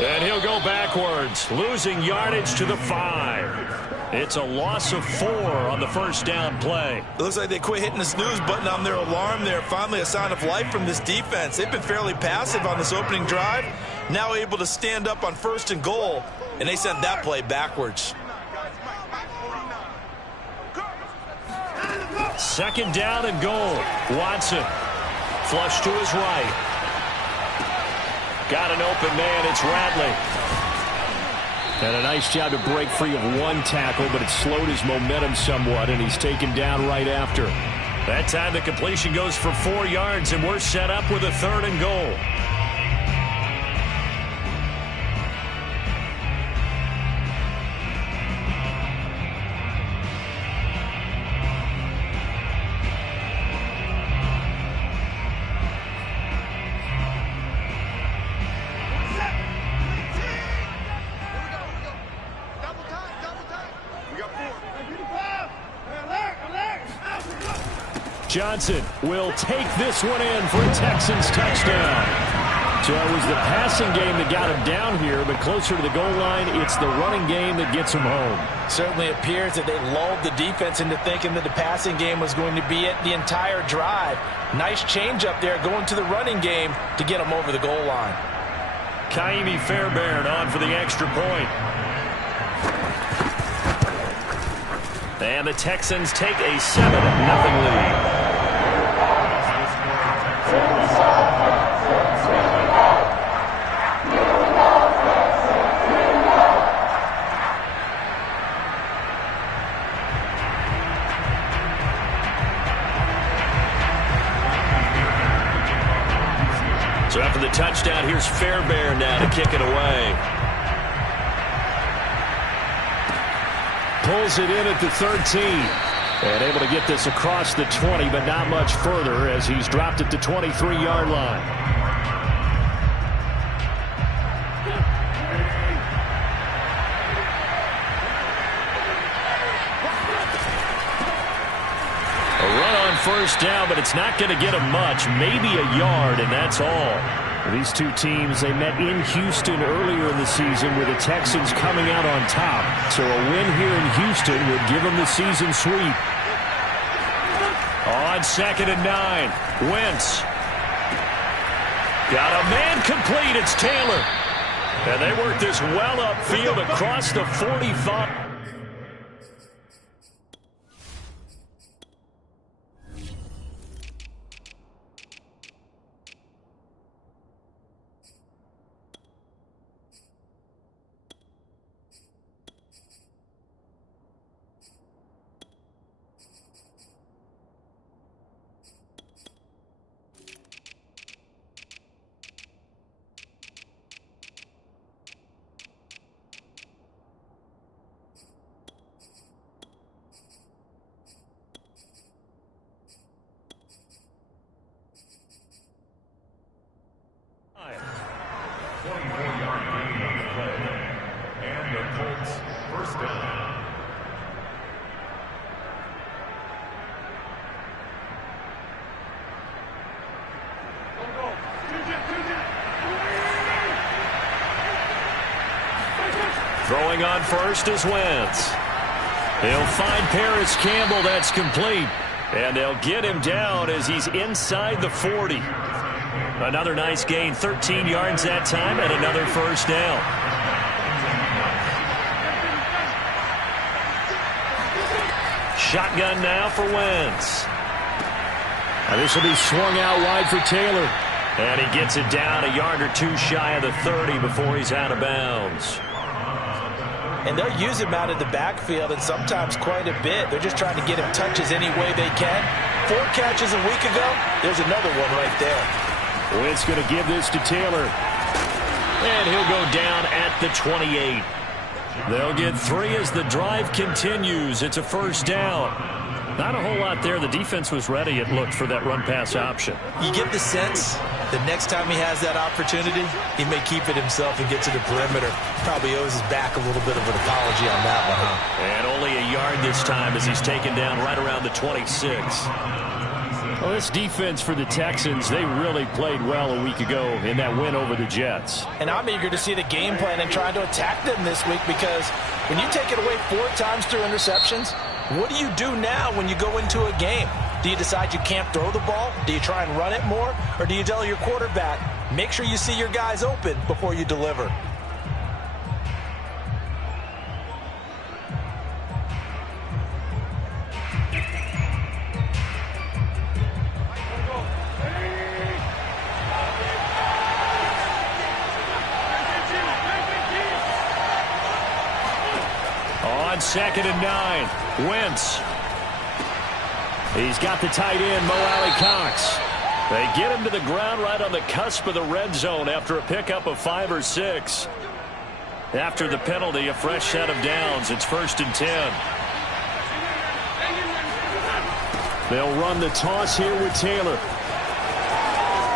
And he'll go backwards, losing yardage to the 5. It's a loss of 4 on the first down play. It looks like they quit hitting the snooze button on their alarm there. Finally a sign of life from this defense. They've been fairly passive on this opening drive. Now able to stand up on 1st and goal, and they sent that play backwards. 2nd down and goal. Watson, flush to his right. Got an open man, it's Radley. And a nice job to break free of one tackle, but it slowed his momentum somewhat, and he's taken down right after. That time the completion goes for 4 yards, and we're set up with a 3rd and goal. Johnson will take this one in for a Texans touchdown. So it was the passing game that got him down here, but closer to the goal line, it's the running game that gets him home. Certainly appears that they lulled the defense into thinking that the passing game was going to be it the entire drive. Nice change up there going to the running game to get him over the goal line. Kaimi Fairbairn on for the extra point. And the Texans take a 7-0 lead. So after the touchdown, here's Fairbairn now to kick it away. Pulls it in at the 13. And able to get this across the 20, but not much further as he's dropped it to 23-yard line. A run on 1st down, but it's not going to get him much. Maybe a yard, and that's all. These two teams, they met in Houston earlier in the season with the Texans coming out on top. So a win here in Houston would give them the season sweep. On 2nd and 9, Wentz. Got a man complete, it's Taylor. And they work this well upfield across the 45. Throwing on first is Wentz. He'll find Paris Campbell. That's complete. And they'll get him down as he's inside the 40. Another nice gain, 13 yards that time, and another 1st down. Shotgun now for Wentz. This will be swung out wide for Taylor. And he gets it down a yard or 2 shy of the 30 before he's out of bounds. And they'll use him out of the backfield, and sometimes quite a bit. They're just trying to get him touches any way they can. 4 catches a week ago. There's another one right there. Wentz going to give this to Taylor. And he'll go down at the 28. They'll get 3 as the drive continues. It's a 1st down. Not a whole lot there. The defense was ready, it looked, for that run-pass option. You get the sense the next time he has that opportunity, he may keep it himself and get to the perimeter. Probably owes his back a little bit of an apology on that one, huh? And only a yard this time as he's taken down right around the 26. Well, this defense for the Texans, they really played well a week ago in that win over the Jets. And I'm eager to see the game plan and try to attack them this week, because when you take it away 4 times through interceptions, what do you do now when you go into a game? Do you decide you can't throw the ball? Do you try and run it more? Or do you tell your quarterback, make sure you see your guys open before you deliver? On 2nd and 9, Wentz. He's got the tight end, Mo Alley-Cox. They get him to the ground right on the cusp of the red zone after a pickup of 5 or 6. After the penalty, a fresh set of downs. It's 1st and 10. They'll run the toss here with Taylor.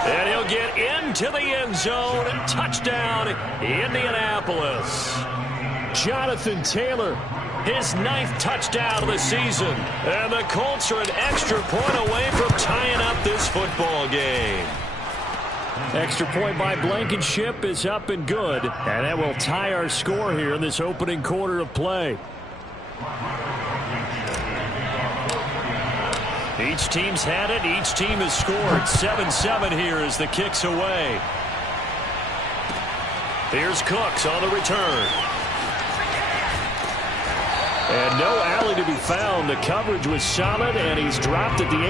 And he'll get into the end zone. Touchdown, Indianapolis. Jonathan Taylor, his 9th touchdown of the season. And the Colts are an extra point away from tying up this football game. Extra point by Blankenship is up and good. And that will tie our score here in this opening quarter of play. Each team's had it. Each team has scored. 7-7 here as the kick's away. Here's Cooks on the return. And no alley to be found. The coverage was solid, and he's dropped at the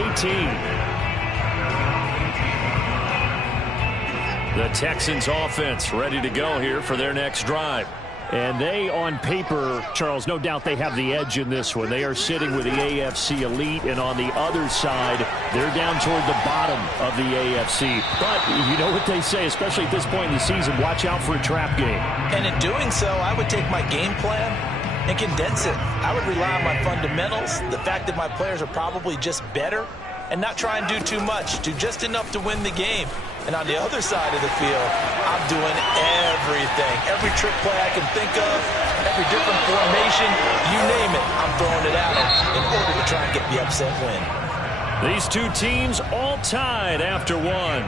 18. The Texans offense ready to go here for their next drive. And they, on paper, Charles, no doubt they have the edge in this one. They are sitting with the AFC elite, and on the other side, they're down toward the bottom of the AFC. But you know what they say, especially at this point in the season, watch out for a trap game. And in doing so, I would take my game plan and condense it. I would rely on my fundamentals, the fact that my players are probably just better, and not try and do too much, do just enough to win the game. And on the other side of the field, I'm doing everything. Every trick play I can think of, every different formation, you name it, I'm throwing it at them in order to try and get the upset win. These two teams all tied after one.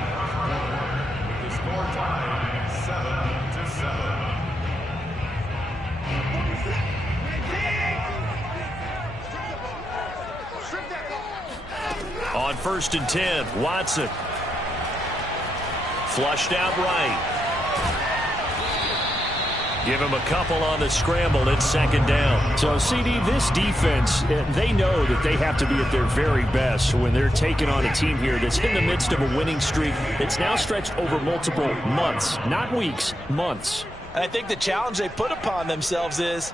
The score time, 7-7. On 1st and 10, Watson. Flushed out right. Give him a couple on the scramble. It's 2nd down. So, CD, this defense, they know that they have to be at their very best when they're taking on a team here that's in the midst of a winning streak. It's now stretched over multiple months, not weeks, months. And I think the challenge they put upon themselves is,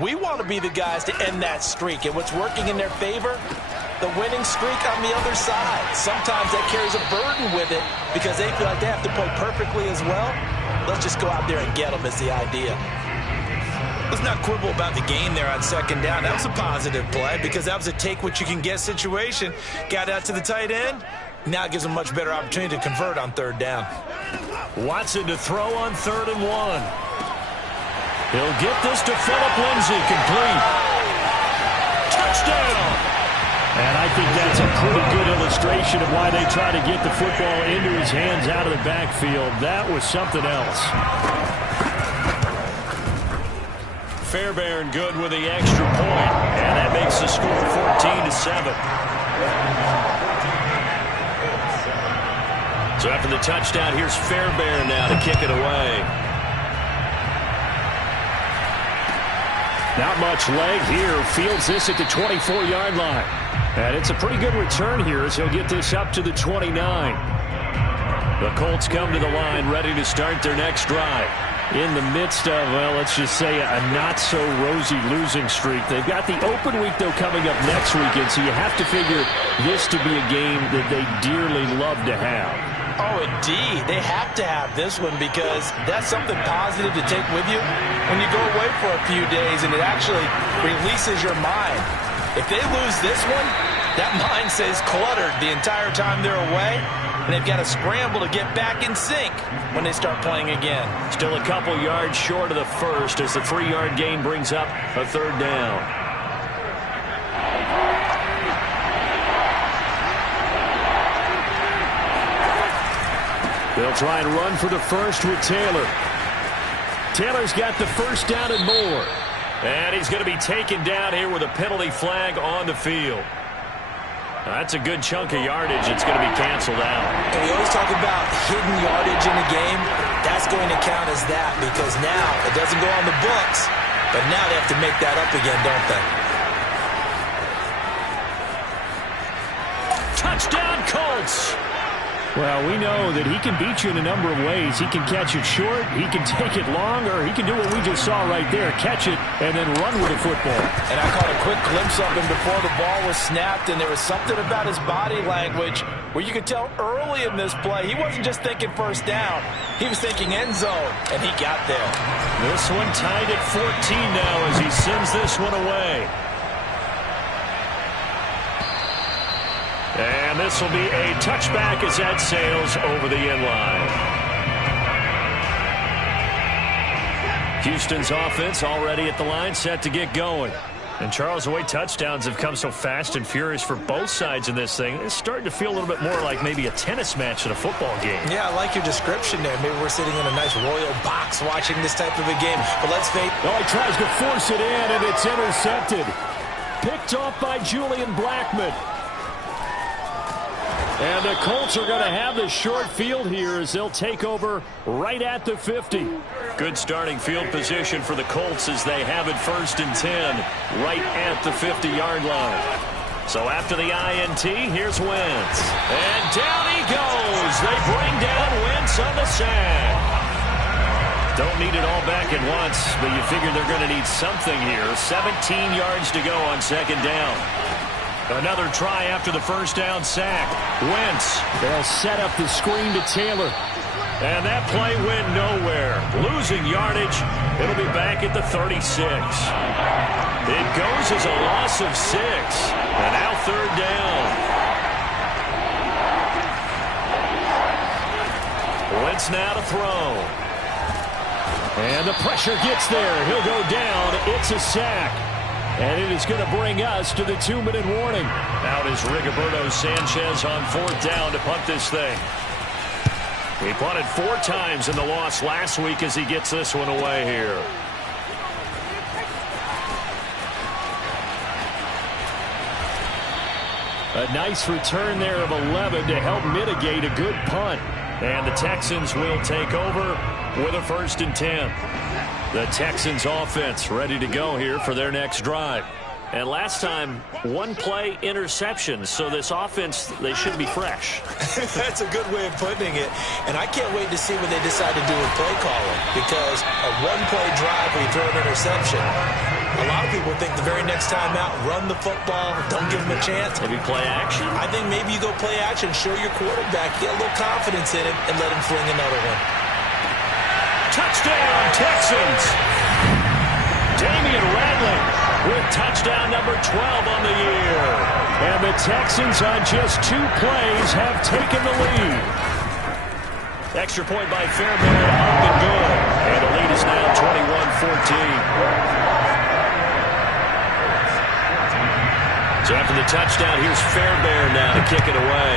we want to be the guys to end that streak. And what's working in their favor? The winning streak on the other side. Sometimes that carries a burden with it because they feel like they have to play perfectly as well. Let's just go out there and get them is the idea. Let's not quibble about the game there on 2nd down. That was a positive play because that was a take-what-you-can-get situation. Got out to the tight end. Now it gives them a much better opportunity to convert on 3rd down. Watson to throw on 3rd and 1. He'll get this to Phillip Lindsay, complete. Touchdown! And I think that's a pretty good illustration of why they try to get the football into his hands out of the backfield. That was something else. Fairbairn good with the extra point, and that makes the score 14-7. So after the touchdown, here's Fairbairn now to kick it away. Not much leg here. Fields this at the 24-yard line. And it's a pretty good return here as he'll get this up to the 29. The Colts come to the line ready to start their next drive. In the midst of, well, let's just say a not-so-rosy losing streak. They've got the open week, though, coming up next weekend, so you have to figure this to be a game that they dearly love to have. Oh, indeed. They have to have this one because that's something positive to take with you when you go away for a few days, and it actually releases your mind. If they lose this one, that mind stays cluttered the entire time they're away, and they've got to scramble to get back in sync when they start playing again. Still a couple yards short of the first as the 3-yard gain brings up a 3rd down. They'll try and run for the first with Taylor. Taylor's got the first down and more. And he's going to be taken down here with a penalty flag on the field. That's a good chunk of yardage. It's going to be canceled out. And we always talk about hidden yardage in the game. That's going to count as that because now it doesn't go on the books, but now they have to make that up again, don't they? Touchdown, Colts. Well, we know that he can beat you in a number of ways. He can catch it short, he can take it long, or he can do what we just saw right there, catch it and then run with the football. And I caught a quick glimpse of him before the ball was snapped, and there was something about his body language where you could tell early in this play he wasn't just thinking first down. He was thinking end zone, and he got there. This one tied at 14 now as he sends this one away. And this will be a touchback as that sails over the end line. Houston's offense already at the line, set to get going. And Charles, the way touchdowns have come so fast and furious for both sides in this thing, it's starting to feel a little bit more like maybe a tennis match than a football game. Yeah, I like your description there. Maybe we're sitting in a nice royal box watching this type of a game. But let's face it. Oh, he tries to force it in, and it's intercepted. Picked off by Julian Blackmon. And the Colts are going to have the short field here as they'll take over right at the 50. Good starting field position for the Colts as they have it 1st and 10 right at the 50-yard line. So after the INT, here's Wentz. And down he goes. They bring down Wentz on the sack. Don't need it all back at once, but you figure they're going to need something here. 17 yards to go on 2nd down. Another try after the first down sack. Wentz. They'll set up the screen to Taylor. And that play went nowhere. Losing yardage. It'll be back at the 36. It goes as a loss of 6. And now 3rd down. Wentz now to throw. And the pressure gets there. He'll go down. It's a sack. And it is going to bring us to the 2-minute warning. Out is Rigoberto Sanchez on 4th down to punt this thing. He punted 4 times in the loss last week as he gets this one away here. A nice return there of 11 to help mitigate a good punt. And the Texans will take over with a 1st and 10. The Texans offense ready to go here for their next drive. And last time, 1-play interception. So this offense, they should be fresh. That's a good way of putting it. And I can't wait to see what they decide to do with play calling. Because a 1-play drive where you throw an interception, a lot of people think the very next time out, run the football, don't give them a chance. Maybe play action? I think maybe you go play action, show your quarterback, get a little confidence in him, and let him fling another one. Touchdown, Texans! Damian Rattling with touchdown number 12 on the year. And the Texans on just 2 plays have taken the lead. Extra point by Fairbairn, up and good. And the lead is now 21-14. So after the touchdown, here's Fairbairn now to kick it away.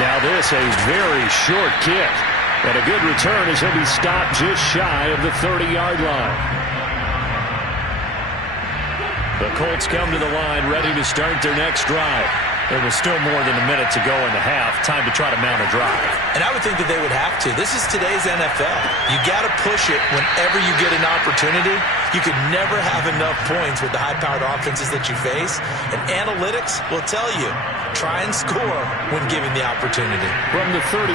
Now this a very short kick. And a good return as he'll be stopped just shy of the 30-yard line. The Colts come to the line ready to start their next drive. There was still more than a minute to go in the half. Time to try to mount a drive. And I would think that they would have to. This is today's NFL. You got to push it whenever you get an opportunity. You could never have enough points with the high-powered offenses that you face. And analytics will tell you, try and score when given the opportunity. From the 35,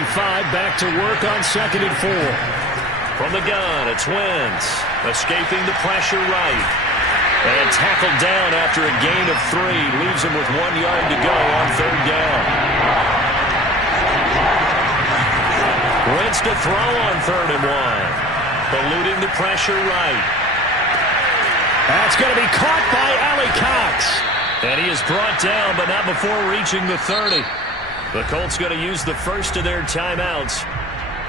back to work on 2nd and 4. From the gun, it's Wentz. Escaping the pressure right. And tackled down after a gain of 3. Leaves him with 1 yard to go on 3rd down. Wentz to throw on 3rd and 1. Eluding the pressure right. That's going to be caught by Ali Cox. And he is brought down, but not before reaching the 30. The Colts going to use the first of their timeouts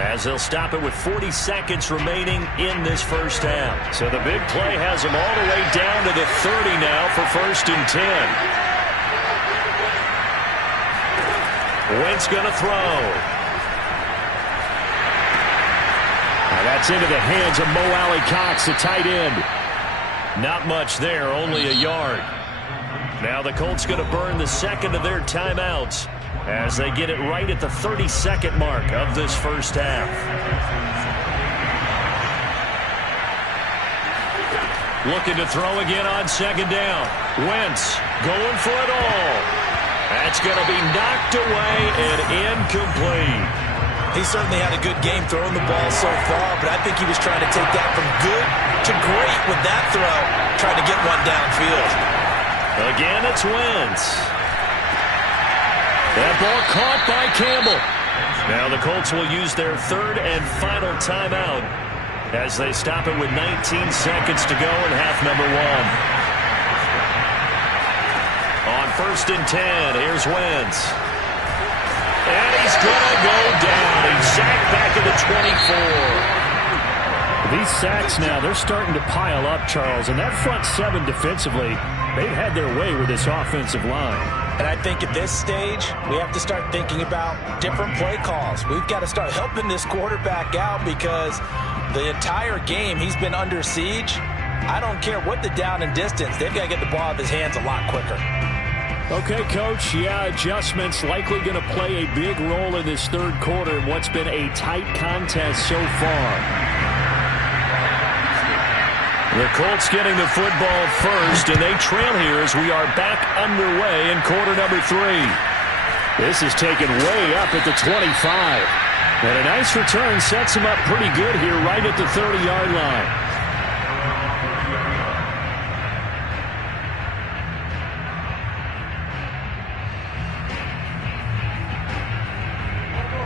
as they'll stop it with 40 seconds remaining in this first half. So the big play has them all the way down to the 30 now for 1st and 10. Wentz going to throw. And that's into the hands of Mo Alley-Cox, the tight end. Not much there, only a yard. Now the Colts going to burn the second of their timeouts as they get it right at the 32nd mark of this first half. Looking to throw again on second down. Wentz going for it all. That's going to be knocked away and incomplete. He certainly had a good game throwing the ball so far, but I think he was trying to take that from good to great with that throw, trying to get one downfield. Again, it's Wentz. That ball caught by Campbell. Now the Colts will use their third and final timeout as they stop it with 19 seconds to go in half number one. On 1st and 10, here's Wentz. And he's going to go down. He's sacked back at the 24. These sacks now, they're starting to pile up, Charles. And that front seven defensively, they've had their way with this offensive line. And I think at this stage, we have to start thinking about different play calls. We've got to start helping this quarterback out because the entire game he's been under siege. I don't care what the down and distance. They've got to get the ball out of his hands a lot quicker. Okay, Coach, yeah, adjustments likely going to play a big role in this third quarter in what's been a tight contest so far. The Colts getting the football first, and they trail here as we are back underway in quarter number 3. This is taken way up at the 25. And a nice return sets him up pretty good here right at the 30-yard line.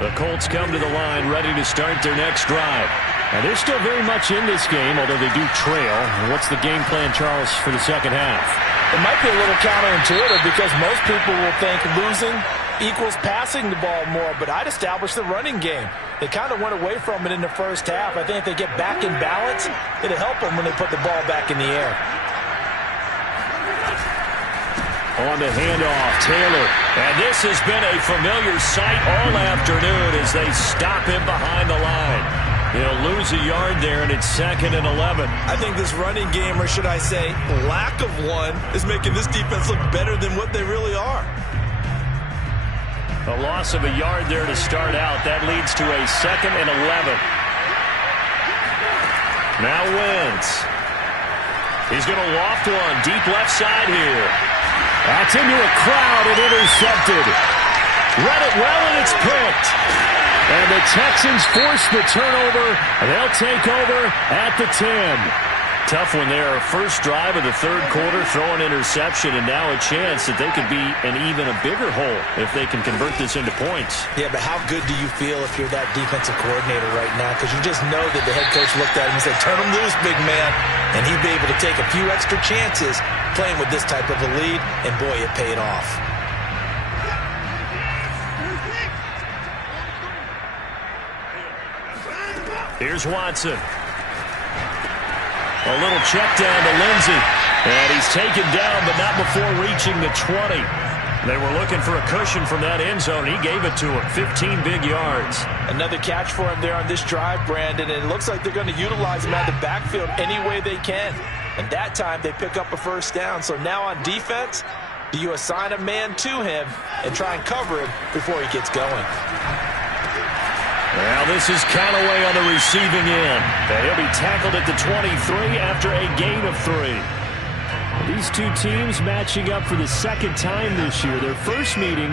The Colts come to the line ready to start their next drive. Now, they're still very much in this game, although they do trail. What's the game plan, Charles, for the second half? It might be a little counterintuitive because most people will think losing equals passing the ball more, but I'd establish the running game. They kind of went away from it in the first half. I think if they get back in balance, it'll help them when they put the ball back in the air. On the handoff, Taylor. And this has been a familiar sight all afternoon as they stop him behind the line. He'll lose a yard there, and it's 2nd and 11. I think this running game, or should I say lack of one, is making this defense look better than what they really are. A loss of a yard there to start out. That leads to a 2nd and 11. Now Wentz. He's going to loft one deep left side here. That's into a crowd and intercepted. Read it well, and it's picked. And the Texans force the turnover. They'll take over at the 10. Tough one there. First drive of the third quarter, throw an interception, and now a chance that they could be in even a bigger hole if they can convert this into points. Yeah, but how good do you feel if you're that defensive coordinator right now? Because you just know that the head coach looked at him and said, turn him loose, big man. And he'd be able to take a few extra chances playing with this type of a lead, and boy, it paid off. Here's Watson. A little check down to Lindsey. And he's taken down, but not before reaching the 20. They were looking for a cushion from that end zone. He gave it to him. 15 big yards. Another catch for him there on this drive, Brandon. And it looks like they're going to utilize him out of the backfield any way they can. And that time they pick up a first down. So now on defense, do you assign a man to him and try and cover him before he gets going? Well, this is Callaway on the receiving end. And he'll be tackled at the 23 after a gain of 3. These two teams matching up for the second time this year. Their first meeting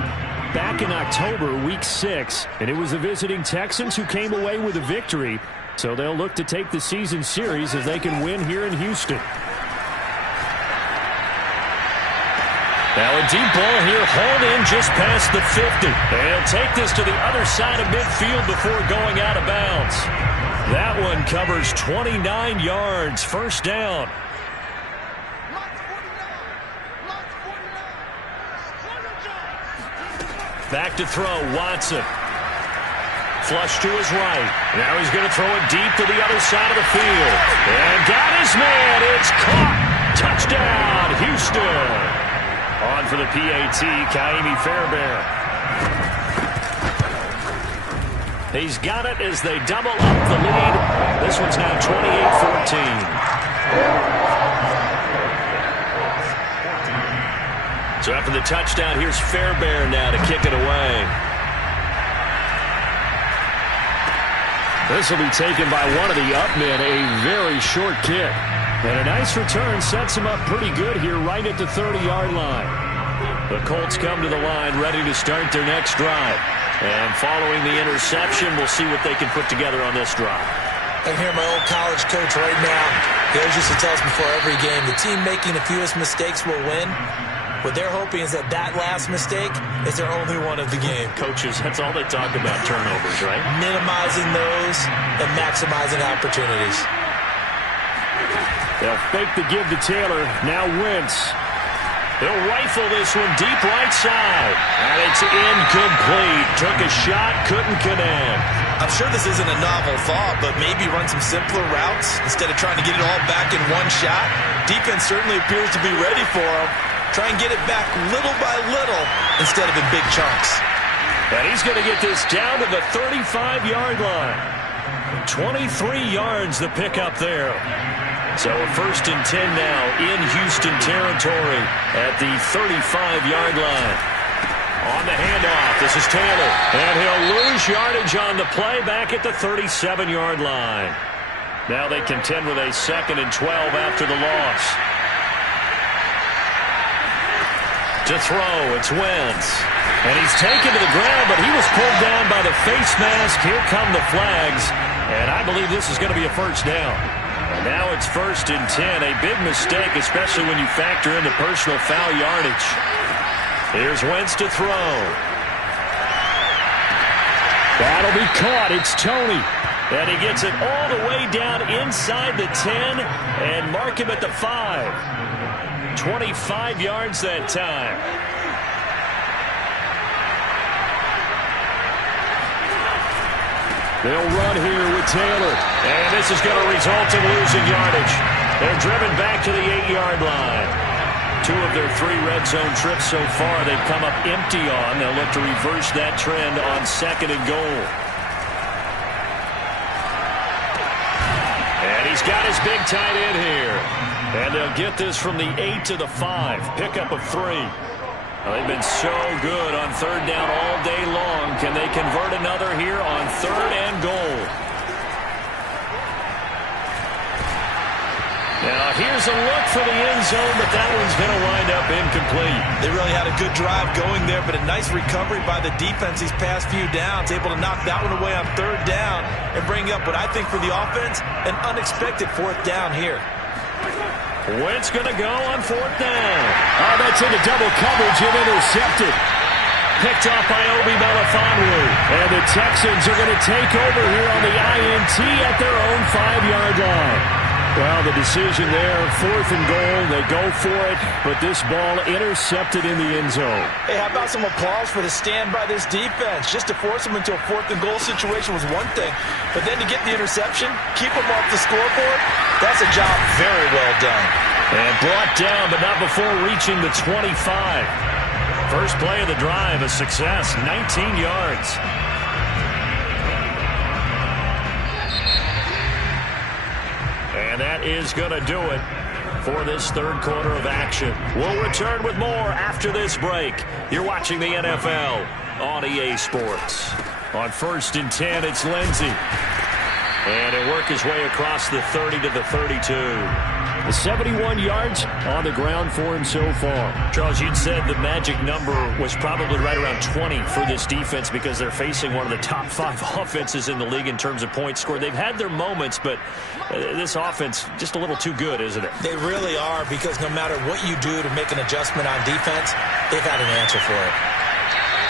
back in October, week 6. And it was the visiting Texans who came away with a victory. So they'll look to take the season series if they can win here in Houston. Now a deep ball here, hauled in just past the 50. They'll take this to the other side of midfield before going out of bounds. That one covers 29 yards, first down. Back to throw, Watson. Flush to his right. Now he's going to throw it deep to the other side of the field. And got his man. It's caught. Touchdown, Houston. On for the PAT, Kaimi Fairbairn. He's got it as they double up the lead. This one's now 28-14. So after the touchdown, here's Fairbairn now to kick it away. This will be taken by one of the up men, a very short kick. And a nice return sets him up pretty good here right at the 30-yard line. The Colts come to the line ready to start their next drive. And following the interception, we'll see what they can put together on this drive. I can hear my old college coach right now. He always used to tell us before every game, the team making the fewest mistakes will win. What they're hoping is that last mistake is their only one of the game. Coaches, that's all they talk about, turnovers, right? Minimizing those and maximizing opportunities. They'll fake the give to Taylor. Now Wentz. They'll rifle this one deep right side. And it's incomplete. Took a shot, couldn't connect. I'm sure this isn't a novel thought, but maybe run some simpler routes instead of trying to get it all back in one shot. Defense certainly appears to be ready for him. Try and get it back little by little instead of in big chunks. And he's going to get this down to the 35-yard line. 23 yards the pick up there. So a 1st and 10 now in Houston territory at the 35-yard line. On the handoff, this is Taylor. And he'll lose yardage on the play back at the 37-yard line. Now they contend with a 2nd and 12 after the loss. To throw, it's Wentz. And he's taken to the ground, but he was pulled down by the face mask. Here come the flags. And I believe this is going to be a 1st down. And now it's 1st and 10. A big mistake, especially when you factor in the personal foul yardage. Here's Wentz to throw. That'll be caught. It's Tony. And he gets it all the way down inside the 10 and mark him at the 5. 25 yards that time. They'll run here with Taylor. And this is going to result in losing yardage. They're driven back to the 8-yard line. 2 of their 3 red zone trips so far they've come up empty on. They'll look to reverse that trend on 2nd and goal. And he's got his big tight end here. And they'll get this from the 8 to the 5. Pickup of 3. Well, they've been so good on 3rd down all day long. Can they convert another here on 3rd and goal? Now, here's a look for the end zone, but that one's going to wind up incomplete. They really had a good drive going there, but a nice recovery by the defense these past few downs, able to knock that one away on 3rd down and bring up what I think for the offense, an unexpected 4th down here. Wentz going to go on 4th down. Oh, that's into double coverage and intercepted. Picked off by Obi Melifonwu. And the Texans are going to take over here on the INT at their own 5-yard line. Well, the decision there, 4th and goal. They go for it, but this ball intercepted in the end zone. Hey, how about some applause for the stand by this defense? Just to force them into a 4th and goal situation was one thing, but then to get the interception, keep them off the scoreboard, that's a job very well done. And brought down, but not before reaching the 25. First play of the drive, a success, 19 yards. And that is going to do it for this 3rd quarter of action. We'll return with more after this break. You're watching the NFL on EA Sports. On 1st and 10, it's Lindsey. And he'll work his way across the 30 to the 32. 71 yards on the ground for him so far. Charles, you'd said the magic number was probably right around 20 for this defense because they're facing one of the top 5 offenses in the league in terms of points scored. They've had their moments, but this offense just a little too good, isn't it? They really are, because no matter what you do to make an adjustment on defense, they've had an answer for it.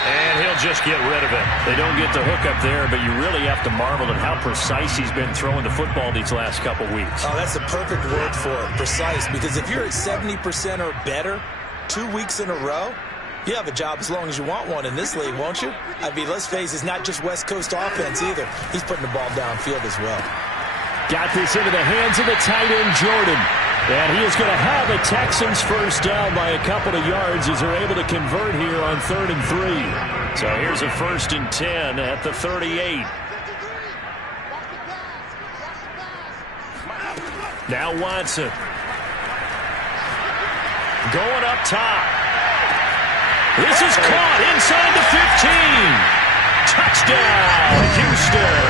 And he'll just get rid of it. They don't get the hook up there, but you really have to marvel at how precise he's been throwing the football these last couple weeks. Oh, that's the perfect word for it, precise, because if you're at 70% or better 2 weeks in a row, you have a job as long as you want one in this league, won't you? I mean, let's face it, it's not just West Coast offense either. He's putting the ball downfield as well. Got this into the hands of the tight end, Jordan. And he is going to have the Texans first down by a couple of yards as they're able to convert here on 3rd and 3. So here's a 1st and 10 at the 38. Now Watson. Going up top. This is caught inside the 15. Touchdown, Houston.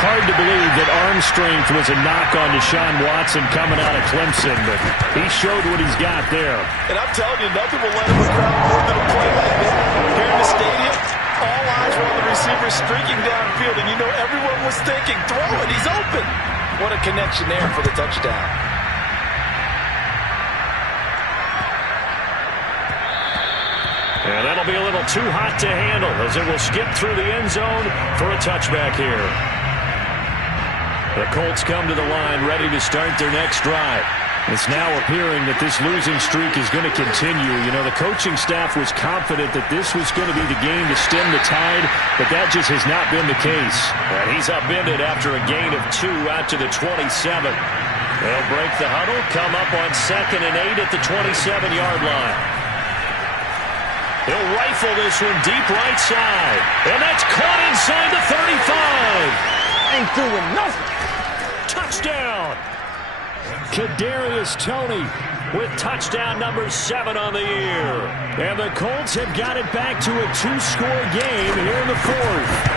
Hard to believe that arm strength was a knock on Deshaun Watson coming out of Clemson, but he showed what he's got there. And I'm telling you, nothing will let him crowd more than a play like that. Here in the stadium, all eyes were on the receiver streaking downfield, and you know everyone was thinking, throw it, he's open. What a connection there for the touchdown. And that'll be a little too hot to handle as it will skip through the end zone for a touchback here. The Colts come to the line ready to start their next drive. It's now appearing that this losing streak is going to continue. You know, the coaching staff was confident that this was going to be the game to stem the tide, but that just has not been the case. And he's upended after a gain of 2 out to the 27. They'll break the huddle, come up on 2nd and 8 at the 27-yard line. He'll rifle this one deep right side. And that's caught inside the 35. Ain't doing nothing. Touchdown. Kadarius Toney with touchdown number 7 on the year. And the Colts have got it back to a 2-score game here in the 4th.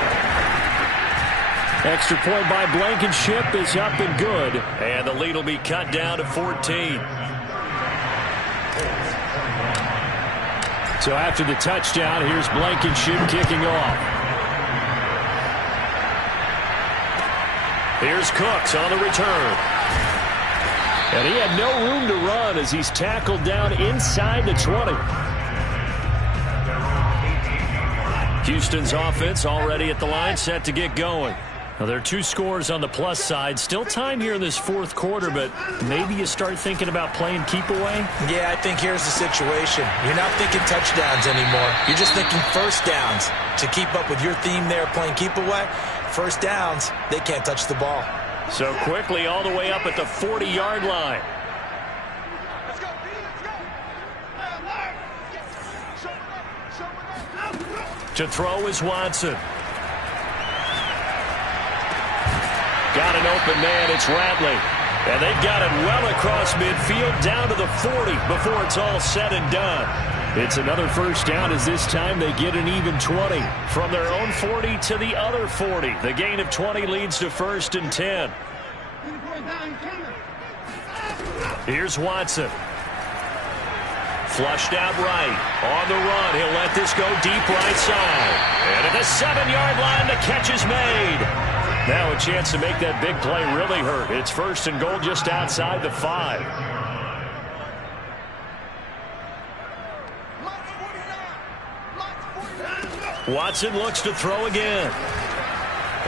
Extra point by Blankenship is up and good. And the lead will be cut down to 14. So after the touchdown, here's Blankenship kicking off. Here's Cooks on the return. And he had no room to run as he's tackled down inside the 20. Houston's offense already at the line, set to get going. Now, there are 2 scores on the plus side. Still time here in this 4th quarter, but maybe you start thinking about playing keep away? Yeah, I think here's the situation. You're not thinking touchdowns anymore. You're just thinking first downs. To keep up with your theme there, playing keep away, first downs, they can't touch the ball. So quickly all the way up at the 40-yard line. To throw is Watson. Got an open man, it's Ratley. And they've got it well across midfield down to the 40 before it's all said and done. It's another first down as this time they get an even 20. From their own 40 to the other 40. The gain of 20 leads to 1st and 10. Here's Watson. Flushed out right. On the run, he'll let this go deep right side. And at the 7-yard line, the catch is made. Now a chance to make that big play really hurt. It's 1st and goal just outside the 5. Watson looks to throw again.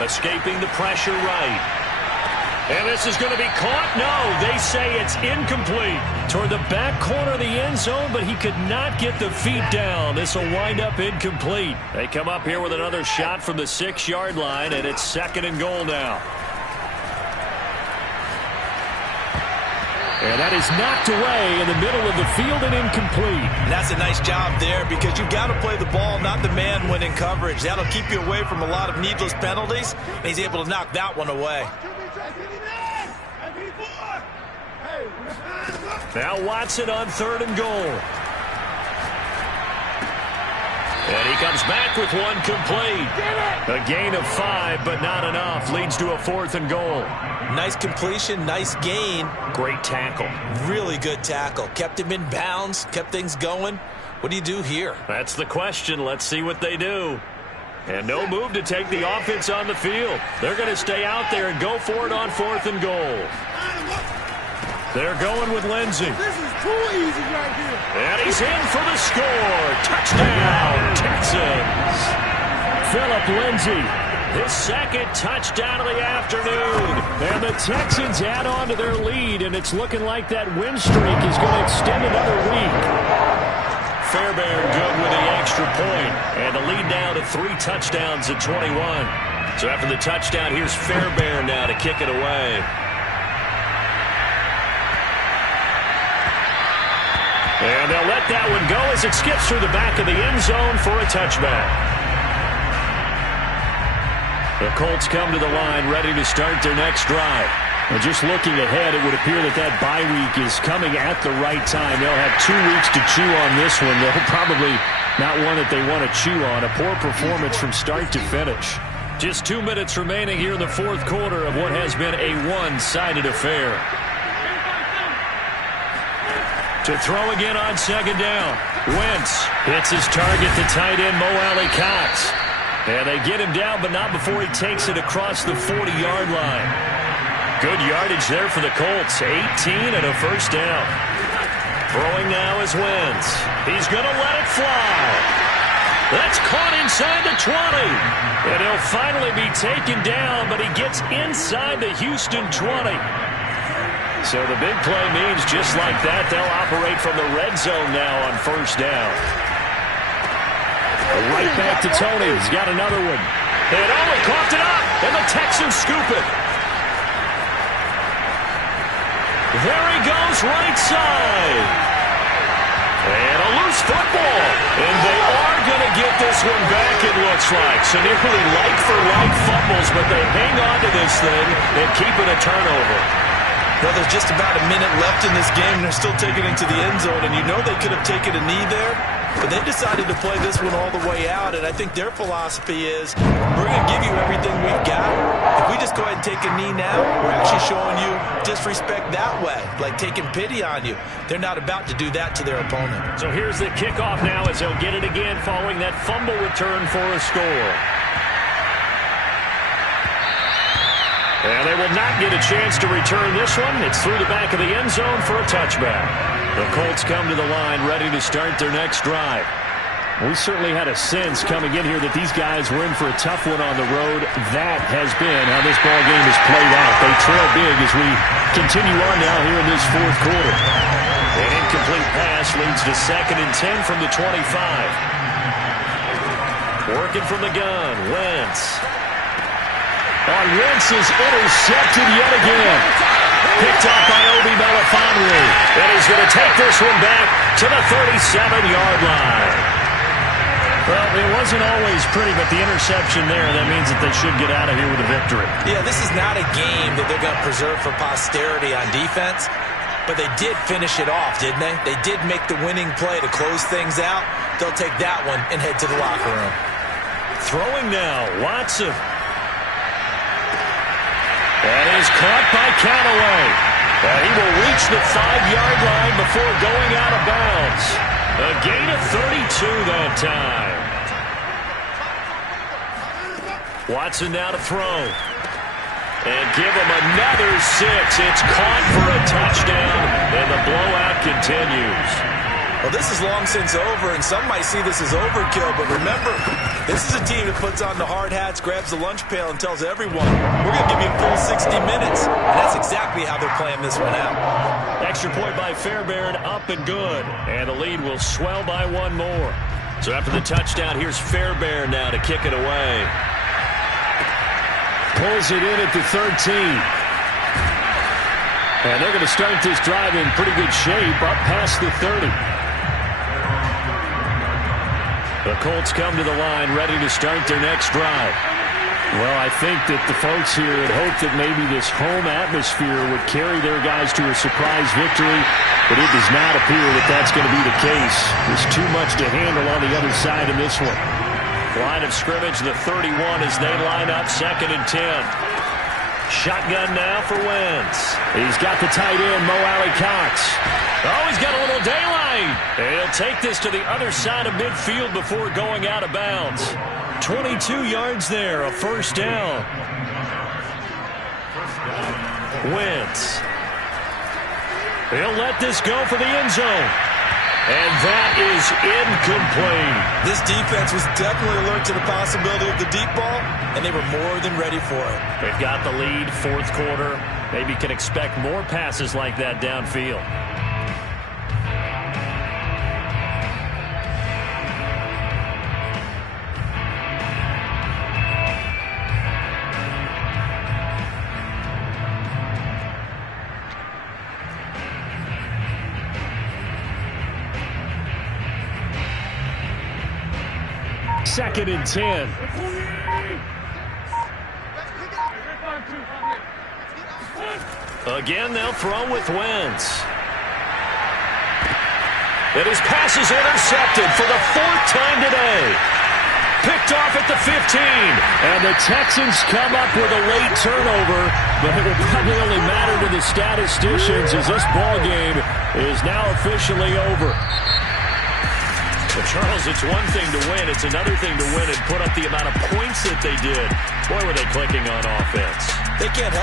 Escaping the pressure right. And this is going to be caught. No, they say it's incomplete. Toward the back corner of the end zone, but he could not get the feet down. This will wind up incomplete. They come up here with another shot from the 6-yard line, and it's 2nd and goal now. And that is knocked away in the middle of the field and incomplete. And that's a nice job there because you've got to play the ball, not the man when in coverage. That'll keep you away from a lot of needless penalties, and he's able to knock that one away. Now Watson on 3rd and goal. And he comes back with one complete. A gain of 5, but not enough. Leads to a 4th and goal. Nice completion, nice gain. Great tackle. Really good tackle. Kept him in bounds, kept things going. What do you do here? That's the question. Let's see what they do. And no move to take the offense on the field. They're going to stay out there and go for it on 4th and goal. They're going with Lindsey. This is too easy right here. And he's in for the score. Touchdown, Texans. Phillip Lindsay, his 2nd touchdown of the afternoon. And the Texans add on to their lead, and it's looking like that win streak is going to extend another week. Fairbairn good with the extra point. And the lead now to 3 touchdowns at 21. So after the touchdown, here's Fairbairn now to kick it away. And they'll let that one go as it skips through the back of the end zone for a touchback. The Colts come to the line ready to start their next drive. Well, just looking ahead, it would appear that bye week is coming at the right time. They'll have 2 weeks to chew on this one. They'll probably not one that they want to chew on. A poor performance from start to finish. Just 2 minutes remaining here in the fourth quarter of what has been a one-sided affair. To throw again on second down. Wentz hits his target, the tight end, Mo Alley Cox. And they get him down, but not before he takes it across the 40-yard line. Good yardage there for the Colts. 18 and a first down. Throwing now is Wentz. He's going to let it fly. That's caught inside the 20. And he'll finally be taken down, but he gets inside the Houston 20. So the big play means just like that, they'll operate from the red zone now on first down. Right back to Tony. He's got another one. And he coughed it up, and the Texans scoop it. There he goes, right side. And a loose football. And they are going to get this one back, it looks like. So nearly like-for-like fumbles, but they hang on to this thing and keep it a turnover. Well, there's just about a minute left in this game, and they're still taking it to the end zone. And you know they could have taken a knee there, but they decided to play this one all the way out. And I think their philosophy is, we're going to give you everything we've got. If we just go ahead and take a knee now, we're actually showing you disrespect that way, like taking pity on you. They're not about to do that to their opponent. So here's the kickoff now as they'll get it again following that fumble return for a score. And they will not get a chance to return this one. It's through the back of the end zone for a touchback. The Colts come to the line ready to start their next drive. We certainly had a sense coming in here that these guys were in for a tough one on the road. That has been how this ball game is played out. They trail big as we continue on now here in this fourth quarter. An incomplete pass leads to 2nd and 10 from the 25. Working from the gun, Wentz. Wentz is intercepted yet again. Picked up by Obi Melifonwu. And he's going to take this one back to the 37-yard line. Well, it wasn't always pretty, but the interception there, that means that they should get out of here with a victory. Yeah, this is not a game that they're going to preserve for posterity on defense, but they did finish it off, didn't they? They did make the winning play to close things out. They'll take that one and head to the locker room. Throwing now, Watson. That is caught by Callaway. And he will reach the 5-yard line before going out of bounds. A gain of 32 that time. Watson now to throw. And give him another 6. It's caught for a touchdown, and the blowout continues. Well, this is long since over, and some might see this as overkill, but remember, this is a team that puts on the hard hats, grabs the lunch pail, and tells everyone, we're going to give you a full 60 minutes. And that's exactly how they're playing this one out. Extra point by Fairbairn, up and good. And the lead will swell by one more. So after the touchdown, here's Fairbairn now to kick it away. Pulls it in at the 13. And they're going to start this drive in pretty good shape, up past the 30. The Colts come to the line ready to start their next drive. Well, I think that the folks here had hoped that maybe this home atmosphere would carry their guys to a surprise victory, but it does not appear that that's going to be the case. There's too much to handle on the other side in this one. Line of scrimmage, the 31 as they line up 2nd and 10. Shotgun now for Wentz. He's got the tight end, Mo Alley Cox. Oh, he's got a little daylight. And he'll take this to the other side of midfield before going out of bounds. 22 yards there, a first down. Wentz. He'll let this go for the end zone. And that is incomplete. This defense was definitely alert to the possibility of the deep ball, and they were more than ready for it. They've got the lead, fourth quarter. Maybe can expect more passes like that downfield. Second and 10. Again, they'll throw with Wentz. And his pass is intercepted for the 4th time today. Picked off at the 15. And the Texans come up with a late turnover, but it will probably only matter to the statisticians as this ball game is now officially over. Well, Charles, it's one thing to win. It's another thing to win and put up the amount of points that they did. Boy, were they clicking on offense. They can't help